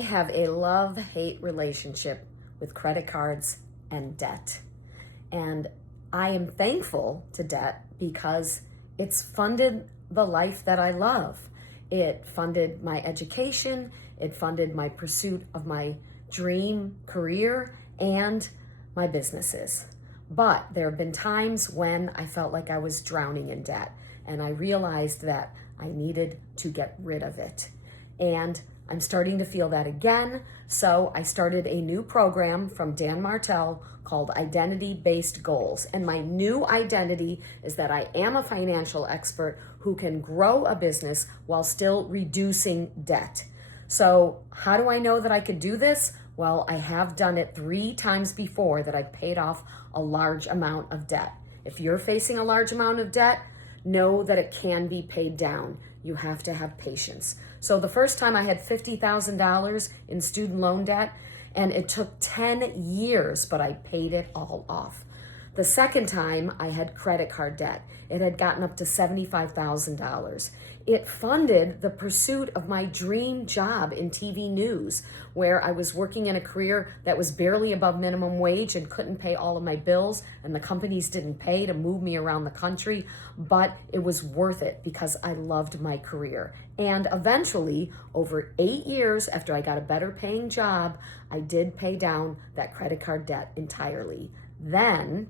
have a love-hate relationship with credit cards and debt. And I am thankful to debt because it's funded the life that I love. It funded my education, it funded my pursuit of my dream career and my businesses. But there have been times when I felt like I was drowning in debt, and I realized that I needed to get rid of it. And I'm starting to feel that again, so I started a new program from Dan Martell called Identity-Based Goals. And my new identity is that I am a financial expert who can grow a business while still reducing debt. So how do I know that I could do this? Well, I have done it 3 times before that I've paid off a large amount of debt. If you're facing a large amount of debt, know that it can be paid down. You have to have patience. So the first time I had $50,000 in student loan debt, and it took 10 years, but I paid it all off. The second time I had credit card debt. It had gotten up to $75,000. It funded the pursuit of my dream job in TV news, where I was working in a career that was barely above minimum wage and couldn't pay all of my bills, and the companies didn't pay to move me around the country, but it was worth it because I loved my career. And eventually, over 8 years after I got a better paying job, I did pay down that credit card debt entirely. Then,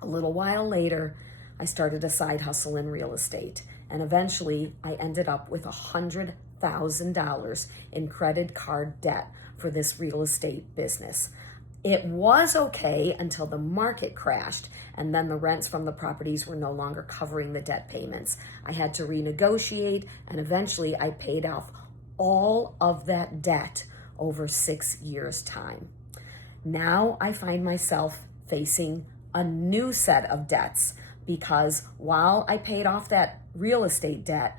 a little while later, I started a side hustle in real estate. And eventually I ended up with $100,000 in credit card debt for this real estate business. It was okay until the market crashed, and then the rents from the properties were no longer covering the debt payments. I had to renegotiate, and eventually I paid off all of that debt over 6 years' time. Now I find myself facing a new set of debts, because while I paid off that real estate debt,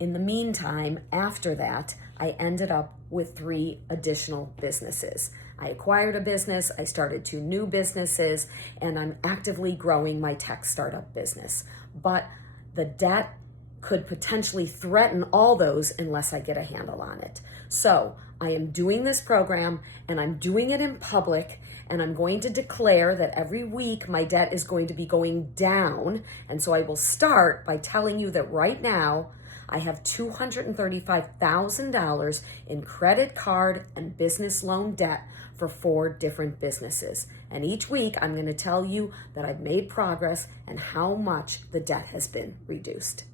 in the meantime, after that, I ended up with 3 additional businesses. I acquired a business, I started 2 new businesses, and I'm actively growing my tech startup business. But the debt could potentially threaten all those unless I get a handle on it. So I am doing this program, and I'm doing it in public, and I'm going to declare that every week my debt is going to be going down. And so I will start by telling you that right now I have $235,000 in credit card and business loan debt for 4 different businesses. And each week I'm going to tell you that I've made progress and how much the debt has been reduced.